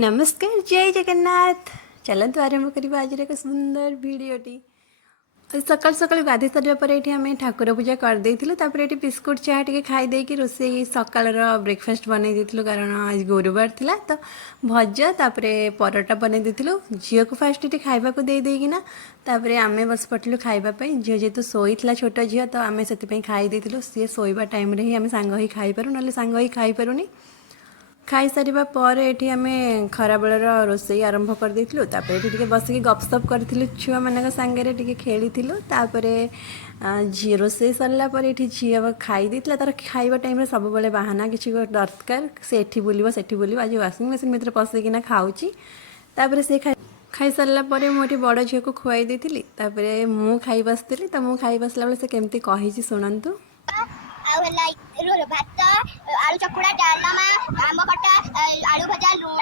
नमस्कार जय जगन्नाथ। चलतु आरंभ करवा आज एक सुंदर भिडटी। सकाल सकाल गाधे सारा पर ये आम ठाकुर पूजा करदे ये बिस्कुट चाह टे खाईदे रोसे सकाल ब्रेकफास्ट बनई देलु कारण आज गुरुवार थिला तो भजा तापर परोटा बनई देलु झील को फास्ट ये खावा देना तापर आम बस पड़ू खावाई झील जेहतु शोई छोट झील तो आम से खाई सी शोवा टाइम ही आम सांग ही खाई पारू ना सांग ही खाई पारूनी। खाई सारिबा पर एठी हमें खरा बेलर रोसई आरंभ कर देथिलु तापर एठी टिके बसिक गपसप करथिलु छुआ मानक संगे टिके खेलिथिलु तापर झी रोसई सरला पर एठी झील खाई देथिला तार खाइबा टाइम रे सब बेले बहाना किछि दरकार से एठी बुलिबो सेठी बुलिबो आज वाशिंग मशीन भितर पसिकिना खाउची तापर से खाई सारा पर मुझे बड़ झील को खुआई देथिली तापर मु खाई बसथिली त मु खाई बसला बेले से केमती कहिछि सुनंतु। भात आलू चकुड़ा डालमा आम खटा आलू भजा लुण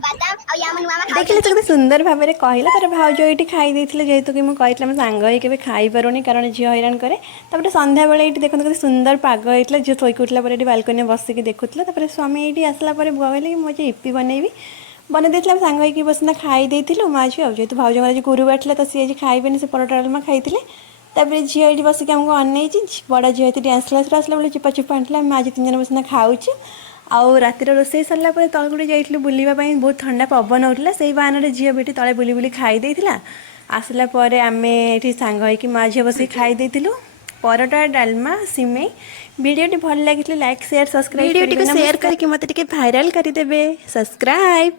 बादाम देखिले तो सुंदर भाव में कहला तार भाउज ये खाई देथिले जेहेतु कि मुझे कहला सांग ही केबे खाई पारुनी कारण झील हैरान करे तापर संध्या बेले ये देखो केते सुंदर पाग होइतला झील सोई उठला पर ये बालकनी में बसिक देखुतला तापर स्वामी ये आसला पर कहले कि मुझे इपी बनैबी बन देथिला सांग ही बसना खाई देथिलु मा झील जेहेतु भाउज आज गुरुवार थिला तो सी आज खाइबेनी से परोटा डालमा खाइथिले तापर झील ये बसिक हमको अनै बड़ा झील ये डांस क्लास आसला बेले चिपा चिपा आनला आज 3 जन बसना खाऊँ आउ रातिर रोसई सरला पर तलगुड़ी जाइलु बुलिबाई बहुत ठंडा पवन होता से बाहन झील बेटी तले बुली बुली खाई देथिला आसला पर आम ये सांग होइकी माँ झील बस खाई देथिलु परोटा डालमा सिमेई। वीडियोटी भल लगी like share subscribe video share करके मत भाइराल करदे सब्सक्राइब।